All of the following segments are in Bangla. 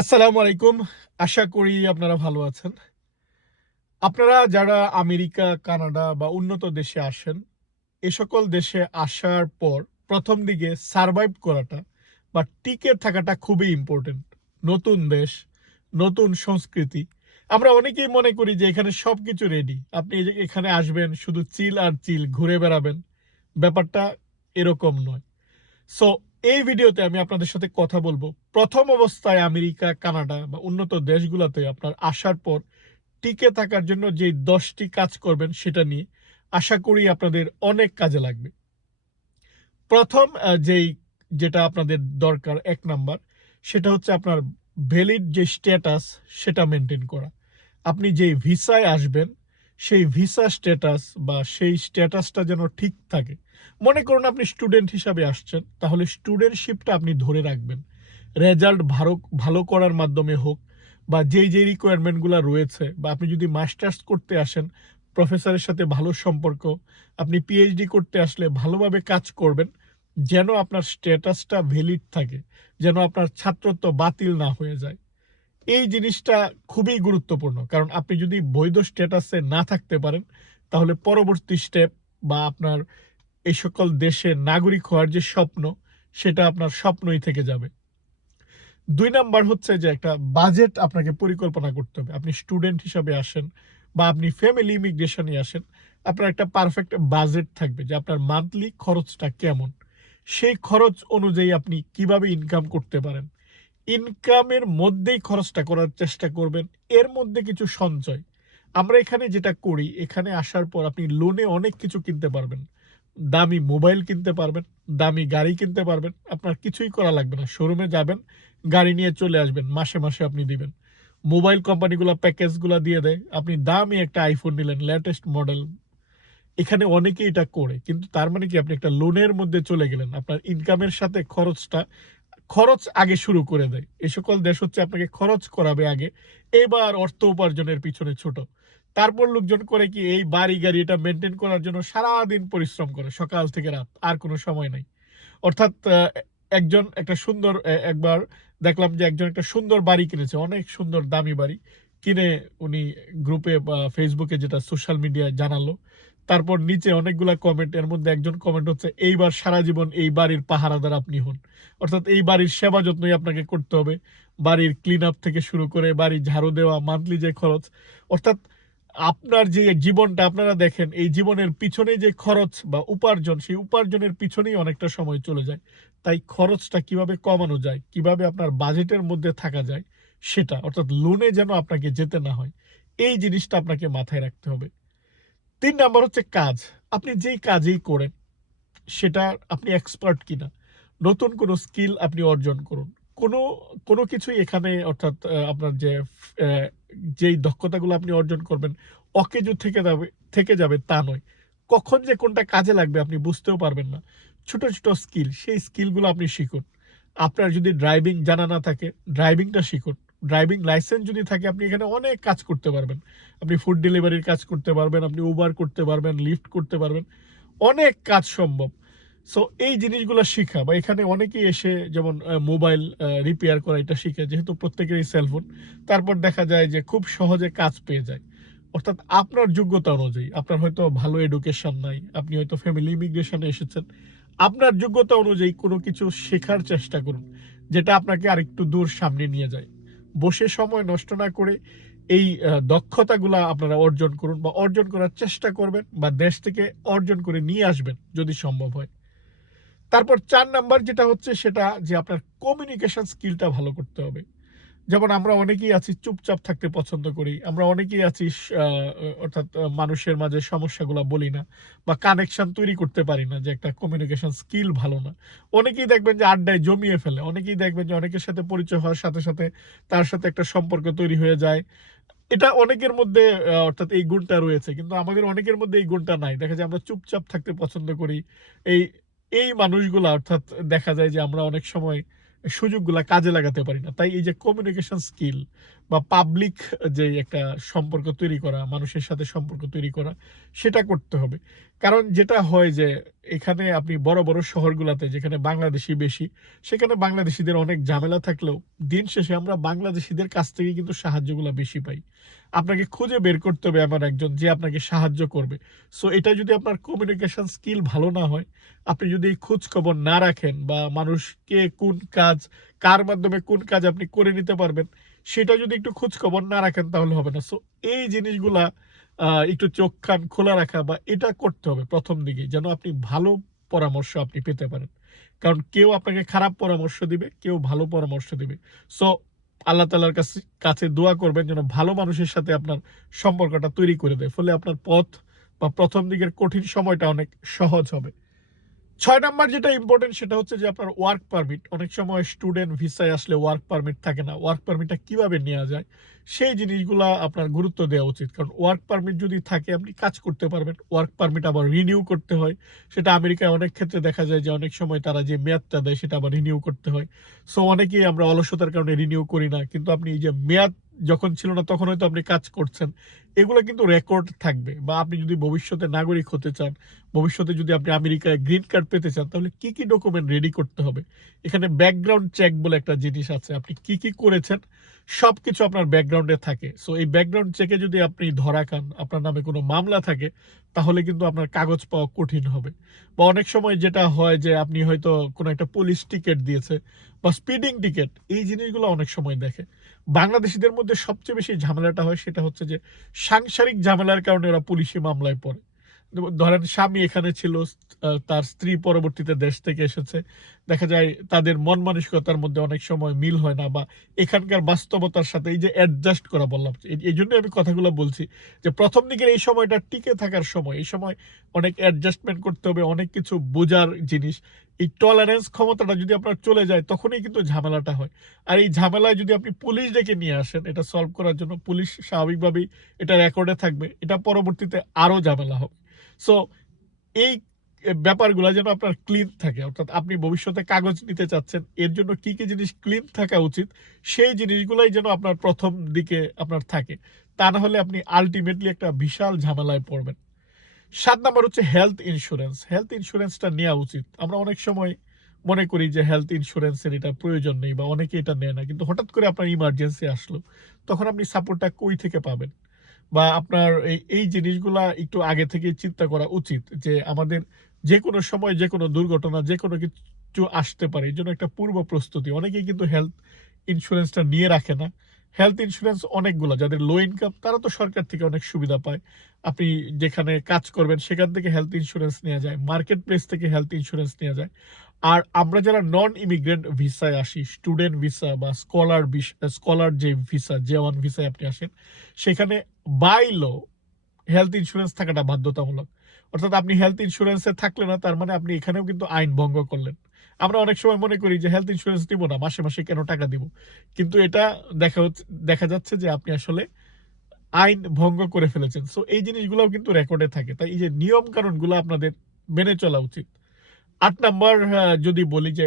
আসসালামু আলাইকুম। আশা করি আপনারা ভালো আছেন। আপনারা যারা আমেরিকা, কানাডা বা উন্নত দেশে আসেন, এ সকল দেশে আসার পর প্রথম দিকে সারভাইভ করাটা বা টিকে থাকাটা খুবই ইম্পর্টেন্ট নতুন দেশ, নতুন সংস্কৃতি। আমরা অনেকেই মনে করি যে এখানে সব কিছু রেডি আপনি এখানে আসবেন, শুধু চিল আর চিল, ঘুরে বেড়াবেন। ব্যাপারটা এরকম নয়। সো এই ভিডিওতে আমি আপনাদের সাথে কথা বলব। প্রথম অবস্থায় আমেরিকা, কানাডা বা উন্নত দেশগুলোতে আপনার আসার পর টিকে থাকার জন্য যে দশটি কাজ করবেন সেটা নিয়ে আশা করি আপনাদের অনেক কাজে লাগবে। প্রথম যেই যেটা আপনাদের দরকার এক নাম্বার, সেটা হচ্ছে আপনার ভ্যালিড যে স্ট্যাটাস সেটা মেনটেন করা। আপনি যেই ভিসায় আসবেন সেই ভিসা স্ট্যাটাস বা সেই স্ট্যাটাসটা যেন ঠিক থাকে। মনে করুন আপনি স্টুডেন্ট হিসাবে আসছেন, তাহলে স্টুডেন্টশিপটা আপনি ধরে রাখবেন। রেজাল্ট ভালো ভালো করার মাধ্যমে হোক বা যেই যেই রিকোয়ারমেন্টগুলো রয়েছে বা আপনি যদি মাস্টার্স করতে আসেন, প্রফেসরের সাথে ভালো সম্পর্ক, আপনি পিএইচডি করতে আসলে ভালোভাবে কাজ করবেন, যেন আপনার স্ট্যাটাসটা ভ্যালিড থাকে, যেন আপনার ছাত্রত্ব বাতিল না হয়ে যায়। এই জিনিসটা খুবই গুরুত্বপূর্ণ। কারণ আপনি যদি বৈধ স্ট্যাটাসে না থাকতে পারেন, তাহলে পরবর্তী স্টেপ বা আপনার এই সকল দেশে নাগরিক হওয়ার যে স্বপ্ন, সেটা আপনার স্বপ্নই থেকে যাবে। দুই নাম্বার হচ্ছে যে একটা বাজেট আপনাকে পরিকল্পনা করতে হবে। আপনি স্টুডেন্ট হিসাবে আসেন বা আপনি ফ্যামিলি ইমিগ্রেশনে আসেন, আপনার একটা পারফেক্ট বাজেট থাকবে যে আপনার মান্থলি খরচটা কেমন। সেই খরচ অনুযায়ী আপনি কীভাবে ইনকাম করতে পারেন। ইনকামের মধ্যেই খরচটা করার চেষ্টা করবেন, এর মধ্যে কিছু সঞ্চয়। আমরা এখানে যেটা করি, এখানে আসার পর আপনি লোনে অনেক কিছু কিনতে পারবেন। দামি মোবাইল কিনতে পারবেন, দামি গাড়ি কিনতে পারবেন, আপনার কিছুই করা লাগবে না। শোরুমে যাবেন, গাড়ি নিয়ে চলে আসবেন, মাসে মাসে আপনি দিবেন। মোবাইল কোম্পানিগুলো প্যাকেজগুলো দিয়ে দেয়, আপনি দামি একটা আইফোন নিলেন লেটেস্ট মডেল এখানে অনেকেই এটা করে, কিন্তু তার মানে কি আপনি একটা লোনের মধ্যে চলে গেলেন। আপনার ইনকামের সাথে খরচটা খরচ আগে শুরু করে দেয়। এই সকল দেশ হচ্ছে আপনাকে খরচ করাবে আগে, এবার অর্থ উপার্জনের পিছনে ছোট। তারপর লোকজন করে কি এই বাড়ি গাড়ি এটা মেনটেন করার জন্য সারাদিন পরিশ্রম করে, সকাল থেকে রাত, আর কোনো সময় নাই। অর্থাৎ একজন একটা সুন্দর একবার দেখলাম যে একজন একটা সুন্দর বাড়ি কিনেছে, অনেক সুন্দর দামি বাড়ি। কিনে উনি গ্রুপে বা ফেসবুকে যেটা সোশ্যাল মিডিয়ায় জানালো। তারপর নিচে অনেকগুলা কমেন্ট এর মধ্যে একজন কমেন্ট হচ্ছে, এইবার সারা জীবন এই বাড়ির পাহারাদার আপনি হন। অর্থাৎ এই বাড়ির সেবা যত্নই আপনাকে করতে হবে। বাড়ির ক্লিন আপ থেকে শুরু করে বাড়ি ঝাড়ু দেওয়া মান্থলি যে খরচ, অর্থাৎ আপনার যে জীবনটা আপনারা দেখেন, এই জীবনের পিছনে যে খরচ বা উপার্জন, সেই উপার্জনের পিছনেই অনেকটা সময় চলে যায়। তাই খরচটা কীভাবে কমানো যায়, কীভাবে আপনার বাজেটের মধ্যে থাকা যায়, সেটা, অর্থাৎ লোনে যেন আপনাকে যেতে না হয়, এই জিনিসটা আপনাকে মাথায় রাখতে হবে। তিন নাম্বার হচ্ছে কাজ। আপনি যেই কাজেই করেন, সেটা আপনি এক্সপার্ট কিনা, নতুন কোনো স্কিল আপনি অর্জন করুন। কোনো কোনো কিছুই এখানে অর্থাৎ আপনার যে যেই দক্ষতাগুলো আপনি অর্জন করবেন, অকেজু থেকে যাবে থেকে যাবে তা নয়। কখন যে কোনটা কাজে লাগবে আপনি বুঝতেও পারবেন না। ছোট ছোট স্কিল সেই স্কিলগুলো আপনি শিখুন। আপনার যদি ড্রাইভিং জানা না থাকে ড্রাইভিংটা শিখুন। ড্রাইভিং লাইসেন্স যদি থাকে, আপনি এখানে অনেক কাজ করতে পারবেন। আপনি ফুড ডেলিভারির কাজ করতে পারবেন, আপনি উবার করতে পারবেন লিফট করতে পারবেন। অনেক কাজ সম্ভব। সো এই জিনিসগুলো শেখা, বা এখানে অনেকেই এসে যেমন মোবাইল রিপেয়ার করা এটা শিখে, যেহেতু প্রত্যেকেরই সেলফোন তারপর দেখা যায় যে খুব সহজে কাজ পেয়ে যায়। অর্থাৎ আপনার যোগ্যতা অনুযায়ী, আপনার হয়তো ভালো এডুকেশন নাই, আপনি হয়তো ফ্যামিলি ইমিগ্রেশনে এসেছেন। আপনার যোগ্যতা অনুযায়ী কোনো কিছু শেখার চেষ্টা করুন, যেটা আপনাকে আরেকটু দূর সামনে নিয়ে যায়। বসে সময় নষ্ট না করে এই দক্ষতাগুলো আপনারা অর্জন করুন বা অর্জন করার চেষ্টা করবেন বা দেশ থেকে অর্জন করে নিয়ে আসবেন যদি সম্ভব হয়। তারপর চার নাম্বার যেটা হচ্ছে সেটা যে আপনার কমিউনিকেশন স্কিলটা ভালো করতে হবে। যেমন আমরা অনেকেই আছি, চুপচাপ থাকতে পছন্দ করি। আমরা অনেকেই আছি অর্থাৎ মানুষের মাঝে সমস্যাগুলো বলি না বা কানেকশন তৈরি করতে পারি না যে একটা কমিউনিকেশন স্কিল ভালো না। অনেকেই দেখবেন যে আড্ডায় জমিয়ে ফেলে। অনেকেই দেখবেন যে অনেকের সাথে পরিচয় হওয়ার সাথে সাথে তার সাথে একটা সম্পর্ক তৈরি হয়ে যায়। এটা অনেকের মধ্যে অর্থাৎ এই গুণটা রয়েছে। কিন্তু আমাদের অনেকের মধ্যে এই গুণটা নাই। দেখা যায় আমরা চুপচাপ থাকতে পছন্দ করি। এই এই মানুষগুলা অর্থাৎ দেখা যায় যে আমরা অনেক সময় সুযোগগুলা কাজে লাগাতে পারি না। তাই এই যে কমিউনিকেশন স্কিল বা পাবলিক যে একটা সম্পর্ক তৈরি করা, মানুষের সাথে সম্পর্ক তৈরি করা, সেটা করতে হবে। কারণ যেটা হয় যে এখানে আপনি বড় বড় শহরগুলোতে যেখানে বাংলাদেশি বেশি, সেখানে বাংলাদেশিদের অনেক ঝামেলা থাকলেও দিন শেষে আমরা বাংলাদেশিদের কাছ থেকে কিন্তু সাহায্যগুলো বেশি পাই। আপনাকে খুঁজে বের করতে হবে এমন একজন যে আপনাকে সাহায্য করবে। সো এটা যদি আপনার কমিউনিকেশন স্কিল ভালো না হয়, আপনি যদি এই খোঁজ খবর না রাখেন বা মানুষকে কোন কাজ, কার মাধ্যমে কোন কাজ আপনি করে নিতে পারবেন, সেটা যদি একটু খোঁজ খবর না রাখেন তাহলে হবে না। সো এই জিনিসগুলা একটু চোখ কান খোলা রাখা বা এটা করতে হবে প্রথম দিকে, যেন আপনি ভালো পরামর্শ আপনি পেতে পারেন। কারণ কেউ আপনাকে খারাপ পরামর্শ দিবে, কেউ ভালো পরামর্শ দিবে। সো আল্লাহ তালার কাছে কাছে দোয়া করবেন যেন ভালো মানুষের সাথে আপনার সম্পর্কটা তৈরি করে দেয়। ফলে আপনার পথ বা প্রথম দিকের কঠিন সময়টা অনেক সহজ হবে। ছয় নাম্বার যেটা ইম্পর্টেন্ট সেটা হচ্ছে যে আপনার ওয়ার্ক পারমিট অনেক সময় স্টুডেন্ট ভিসায় আসলে ওয়ার্ক পারমিট থাকে না। ওয়ার্ক পারমিটটা কীভাবে নেওয়া যায়, সেই জিনিসগুলা আপনার গুরুত্ব দেওয়া উচিত। কারণ ওয়ার্ক পারমিট যদি থাকে, আপনি কাজ করতে পারবেন। ওয়ার্ক পারমিট আবার রিনিউ করতে হয়। সেটা আমেরিকায় অনেক ক্ষেত্রে দেখা যায় যে অনেক সময় তারা যে মেয়াদটা দেয়, সেটা আবার রিনিউ করতে হয়। সো অনেকেই আমরা অলসতার কারণে রিনিউ করি না। কিন্তু আপনি এই যে মেয়াদ যখন ছিল না, তখন হয়তো আপনি কাজ করছেন। এগুলো কিন্তু রেকর্ড থাকবে। বা আপনি যদি ভবিষ্যতে নাগরিক হতে চান ভবিষ্যতে যদি আপনি আমেরিকায় গ্রিন কার্ড পেতে চান, তাহলে কি কি ডকুমেন্ট রেডি করতে হবে? এখানে ব্যাকগ্রাউন্ড চেক বলে একটা জিনিস আছে। আপনি কি কি করেছেন? সব কিছু আপনার ব্যাকগ্রাউন্ডে থাকে। সো এই ব্যাকগ্রাউন্ড চেকে যদি আপনি ধরা খান, আপনার নামে কোনো মামলা থাকে, তাহলে কিন্তু আপনার কাগজ পাওয়া কঠিন হবে। বা অনেক সময় যেটা হয় যে, আপনি হয়তো কোনো একটা পুলিশ টিকিট দিয়েছে বা স্পিডিং টিকিট এই জিনিসগুলো অনেক সময় দেখে। বাংলাদেশিদের মধ্যে সবচেয়ে বেশি ঝামেলাটা হয়, সেটা হচ্ছে যে সাংসারিক ঝামেলার কারণে ওরা পুলিশি মামলায় পড়ে। ধরেন স্বামী এখানে ছিল তার স্ত্রী পরবর্তীতে দেশ থেকে এসেছে। দেখা যায় তাদের মন মানসিকতার মধ্যে অনেক সময় মিল হয় না বা এখানকার বাস্তবতার সাথে এই যে অ্যাডজাস্ট করা বললাম। এই- জন্য আমি কথাগুলো বলছি যে প্রথম দিকের এই সময়টা টিকে থাকার সময়, এই সময় অনেক অ্যাডজাস্টমেন্ট করতে হবে, অনেক কিছু বোঝার জিনিস। এই টলারেন্স ক্ষমতাটা যদি আপনার চলে যায়, তখনই কিন্তু ঝামেলাটা হয়। আর এই ঝামেলায় যদি আপনি পুলিশ ডেকে নিয়ে আসেন, এটা সলভ করার জন্য পুলিশ স্বাভাবিকভাবেই এটা রেকর্ডে থাকবে। এটা পরবর্তীতে আরও ঝামেলা হবে। সো এই ব্যাপারগুলো যেন আপনার ক্লিন থাকে, অর্থাৎ আপনি ভবিষ্যতে কাগজ নিতে চাচ্ছেন, এর জন্য কি কি জিনিস ক্লিন থাকা উচিত, সেই জিনিসগুলোই যেন আপনার প্রথম দিকে আপনার থাকে। তা না হলে আপনি আলটিমেটলি একটা বিশাল ঝামেলায় পড়বেন। সাত নাম্বার হচ্ছে হেলথ ইন্স্যুরেন্স হেলথ ইন্স্যুরেন্সটা নেওয়া উচিত। আমরা অনেক সময় মনে করি যে হেলথ ইন্স্যুরেন্সের এটা প্রয়োজন নেই বা অনেকে এটা নেয় না, কিন্তু হঠাৎ করে আপনার ইমার্জেন্সি আসলো, তখন আপনি সাপোর্টটা কই থেকে পাবেন? বা আপনার এই জিনিসগুলা একটু আগে থেকে চিন্তা করা উচিত যে আমাদের যে কোনো সময় যে কোনো দুর্ঘটনা যে কোনো কিছু আসতে পারে। এই জন্য একটা পূর্ব প্রস্তুতি। অনেকেই কিন্তু হেলথ ইন্স্যুরেন্সটা নিয়ে রাখে না। হেলথ ইন্স্যুরেন্স অনেকগুলো, যাদের লো ইনকাম তারা তো সরকার থেকে অনেক সুবিধা পায়। আপনি যেখানে কাজ করবেন, সেখান থেকে হেলথ ইন্স্যুরেন্স নেওয়া যায়। মার্কেট প্লেস থেকে হেলথ ইন্স্যুরেন্স নেওয়া যায়। আর আমরা যারা নন ইমিগ্রেন্ট ভিসায় আসি স্টুডেন্ট ভিসা বা scholar scholar J visa J one ভিসায় আপনি আসেন, সেখানে বাই হেলথ ইন্স্যুরেন্স থাকাটা বাধ্যতামূলক। অর্থাৎ আপনি হেলথ ইন্স্যুরেন্সে থাকলে না, তার মানে আপনি এখানেও কিন্তু আইন ভঙ্গ করলেন। আমরা অনেক সময় মনে করি যে হেলথ ইন্স্যুরেন্স দিব না, মাসে মাসে কেন টাকা দিব? কিন্তু এটা দেখা দেখা যাচ্ছে যে আপনি আসলে আইন ভঙ্গ করে ফেলেছেন। সো এই জিনিসগুলোও কিন্তু রেকর্ডে থাকে। তাই এই যে নিয়ম কানুনগুলো আপনাদের মেনে চলা উচিত। আট নাম্বার যদি বলি যে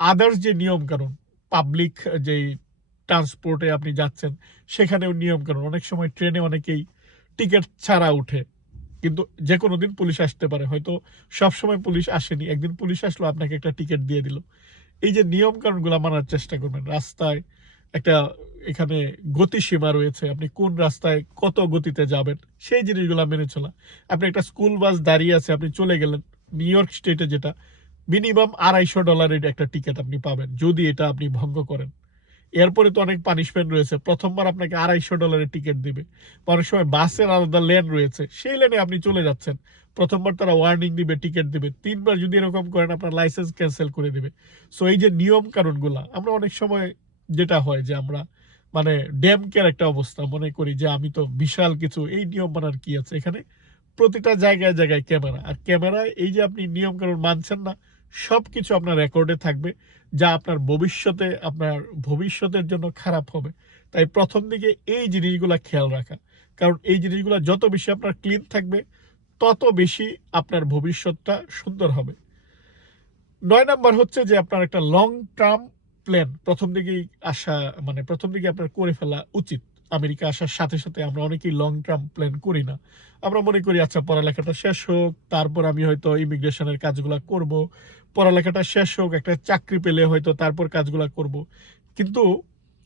আদার্স যে নিয়ম কানুন পাবলিক যে ট্রান্সপোর্টে আপনি যাচ্ছেন, সেখানেও নিয়ম কানুন অনেক সময় ট্রেনে অনেকেই টিকিট ছাড়া উঠে কিন্তু যে কোনো দিন পুলিশ আসতে পারে। হয়তো সব সময় পুলিশ আসেনি, একদিন পুলিশ আসলো, আপনাকে একটা টিকিট দিয়ে দিল। এই যে নিয়ম কানুনগুলো মানার চেষ্টা করবেন, রাস্তায় একটা এখানে গতিসীমা রয়েছে, আপনি কোন রাস্তায় কত গতিতে যাবেন, সেই জিনিসগুলো মেনে চলা। আপনি একটা স্কুল বাস দাঁড়িয়ে আছে, আপনি চলে গেলেন নিউ ইয়র্ক স্টেটে যেটা মিনিমাম আড়াইশো ডলারের একটা টিকিট আপনি পাবেন, যদি এটা আপনি ভঙ্গ করেন। এরপরে তো অনেক পানিশমেন্ট রয়েছে, প্রথমবার আপনাকে আড়াইশো ডলারের টিকিট দিবে। অনেক সময় বাসের আলাদা লেন রয়েছে, সেই লেনে আপনি চলে যাচ্ছেন। প্রথমবার তারা ওয়ার্নিং দিবে টিকিট দিবে। তিনবার যদি এরকম করেন, আপনার লাইসেন্স ক্যান্সেল করে দিবে। সো এই যে নিয়ম কানুনগুলা, আমরা অনেক সময় যেটা হয় যে আমরা মানে ড্যাম কেয়ার একটা অবস্থা মনে করি যে আমি তো বিশাল কিছু, এই নিয়ম মানার কি আছে এখানে? প্রতিটা জায়গায় জায়গায় ক্যামেরা। আর ক্যামেরায় এই যে আপনি নিয়ম কানুন মানছেন না সব কিছু আপনার রেকর্ডে থাকবে, যা আপনার ভবিষ্যতে, আপনার ভবিষ্যতের জন্য খারাপ হবে। তাই প্রথম দিকে এই জিনিসগুলো খেয়াল রাখা। কারণ এই জিনিসগুলো যত বেশি আপনার ক্লিন থাকবে, তত বেশি আপনার ভবিষ্যৎটা সুন্দর হবে। নয় নাম্বার হচ্ছে যে আপনার একটা লং টার্ম প্ল্যান প্রথম দিকেই আসা মানে প্রথম দিকে আপনার করে ফেলা উচিত। আমেরিকা আসার সাথে সাথে আমরা অনেকেই লং টার্ম প্ল্যান করি না। আমরা মনে করি আচ্ছা পড়ালেখাটা শেষ হোক, তারপর আমি হয়তো ইমিগ্রেশনের কাজগুলো করব। পড়ালেখাটা শেষ হোক, একটা চাকরি পেলে হয়তো তারপর কাজগুলো করব। কিন্তু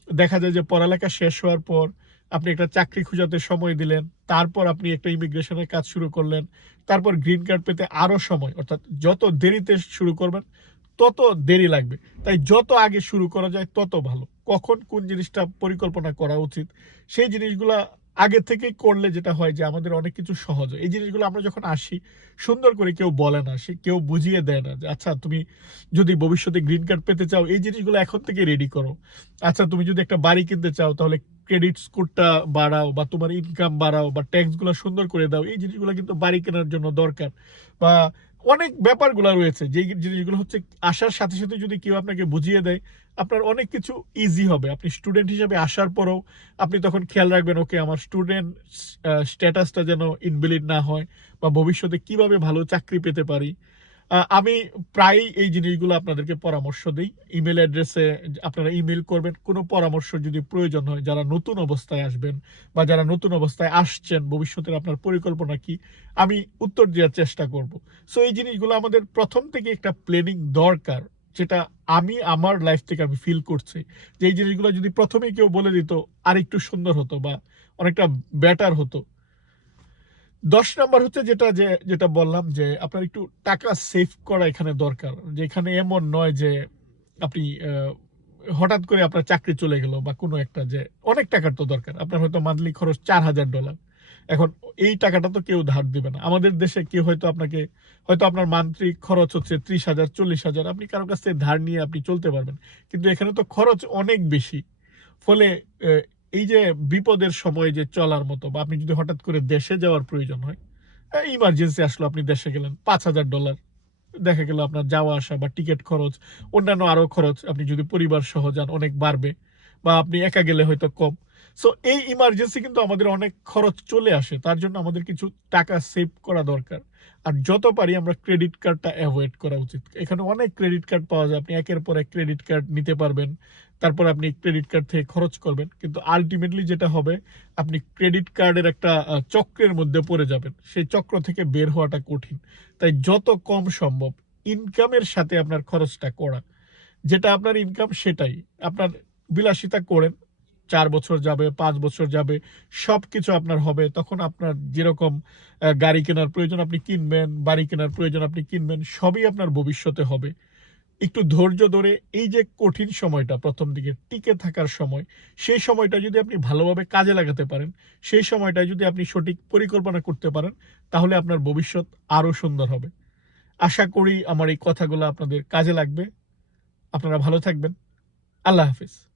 দেখা যায় যে পড়ালেখা শেষ হওয়ার পর আপনি একটা চাকরি খুঁজাতে সময় দিলেন, তারপর আপনি একটা ইমিগ্রেশনের কাজ শুরু করলেন, তারপর গ্রিন কার্ড পেতে আরও সময়, অর্থাৎ যত দেরিতে শুরু করবেন তত দেরি লাগবে। তাই যত আগে শুরু করা যায় তত ভালো। কখন কোন জিনিসটা পরিকল্পনা করা উচিত, সেই জিনিসগুলা আগে থেকেই করলে যেটা হয় যে আমাদের অনেক কিছু সহজ এই জিনিসগুলো আমরা যখন আসি, সুন্দর করে কেউ বলে না, সে কেউ বুঝিয়ে দেয় না যে আচ্ছা তুমি যদি ভবিষ্যতে গ্রিন কার্ড পেতে চাও, এই জিনিসগুলো এখন থেকে রেডি করো। আচ্ছা তুমি যদি একটা বাড়ি কিনতে চাও, তাহলে ক্রেডিট স্কোরটা বাড়াও বা তোমার ইনকাম বাড়াও বা ট্যাক্সগুলো সুন্দর করে দাও। এই জিনিসগুলো কিন্তু বাড়ি কেনার জন্য দরকার বা অনেক ব্যাপারগুলো রয়েছে যে জিনিসগুলো হচ্ছে আসার সাথে সাথে যদি কেউ আপনাকে বুঝিয়ে দেয়, আপনার অনেক কিছু ইজি হবে। আপনি স্টুডেন্ট হিসেবে আসার পরেও আপনি তখন খেয়াল রাখবেন ওকে আমার স্টুডেন্ট স্ট্যাটাসটা যেন ইনভ্যালিড না হয় বা ভবিষ্যতে কীভাবে ভালো চাকরি পেতে পারি। আমি প্রায়ই এই জিনিসগুলো আপনাদেরকে পরামর্শ দিই। ইমেল অ্যাড্রেসে আপনারা ইমেল করবেন। কোনো পরামর্শ যদি প্রয়োজন হয়, যারা নতুন অবস্থায় আসবেন বা যারা নতুন অবস্থায় আসছেন, ভবিষ্যতের আপনার পরিকল্পনা কি, আমি উত্তর দেওয়ার চেষ্টা করব। সো এই জিনিসগুলো আমাদের প্রথম থেকে একটা প্ল্যানিং দরকার, যেটা আমি আমার লাইফ থেকে আমি ফিল করছি। যে এই জিনিসগুলো যদি প্রথমেই কেউ বলে দিত আর একটু সুন্দর হতো বা অনেকটা বেটার হতো দশ নাম্বার হচ্ছে যেটা যে, যেটা বললাম যে, আপনার একটু টাকা সেভ করা এখানে দরকার। যে এখানে এমন নয় যে, আপনি হঠাৎ করে আপনার চাকরি চলে গেল বা কোনো একটা যে, অনেক টাকার তো দরকার। আপনার হয়তো মান্থলি খরচ চার হাজার ডলার এখন এই টাকাটা তো কেউ ধার দিবে না। আমাদের দেশে কেউ হয়তো আপনাকে, হয়তো আপনার মান্থলি খরচ হচ্ছে ত্রিশ হাজার, চল্লিশ হাজার। আপনি কারোর কাছ থেকে ধার নিয়ে আপনি চলতে পারবেন। কিন্তু এখানে তো খরচ অনেক বেশি। ফলে এই যে বিপদের সময় যে চলার মতো বা আপনি যদি হঠাৎ করে দেশে যাওয়ার প্রয়োজন হয় ইমার্জেন্সি আসলো, আপনি দেশে গেলেন, পাঁচ হাজার ডলার দেখা গেল আপনার যাওয়া আসা বা টিকিট খরচ, অন্যান্য আরও খরচ, আপনি যদি পরিবার সহ যান, অনেক বাড়বে বা আপনি একা গেলে হয়তো কম। সো এই ইমার্জেন্সি কিন্তু আমাদের অনেক খরচ চলে আসে, তার জন্য আমাদের কিছু টাকা সেভ করা দরকার। আর যত পারি আমরা ক্রেডিট কার্ডটা অ্যাভয়েড করা উচিত। এখানে অনেক ক্রেডিট কার্ড পাওয়া যায়, আপনি একের পর এক ক্রেডিট কার্ড নিতে পারবেন। তারপর আপনি ক্রেডিট কার্ড থেকে খরচ করবেন। কিন্তু আলটিমেটলি যেটা হবে, আপনি ক্রেডিট কার্ডের একটা চক্রের মধ্যে পড়ে যাবেন। সেই চক্র থেকে বের হওয়াটা কঠিন। তাই যত কম সম্ভব ইনকামের সাথে আপনার খরচটা করা। যেটা আপনার ইনকাম সেটাই। আপনার বিলাসিতা করেন, চার বছর যাবে, পাঁচ বছর যাবে সব কিছু আপনার হবে। তখন আপনার যেরকম গাড়ি কেনার প্রয়োজন আপনি কিনবেন, বাড়ি কেনার প্রয়োজন আপনি কিনবেন, সবই আপনার ভবিষ্যতে হবে। একটু ধৈর্য ধরে এই যে কঠিন সময়টা, প্রথম দিকে টিকে থাকার সময়, সেই সময়টা যদি আপনি ভালোভাবে কাজে লাগাতে পারেন, সেই সময়টা যদি আপনি সঠিক পরিকল্পনা করতে পারেন, তাহলে আপনার ভবিষ্যৎ আরও সুন্দর হবে। আশা করি আমার এই কথাগুলো আপনাদের কাজে লাগবে। আপনারা ভালো থাকবেন। আল্লাহ হাফিজ।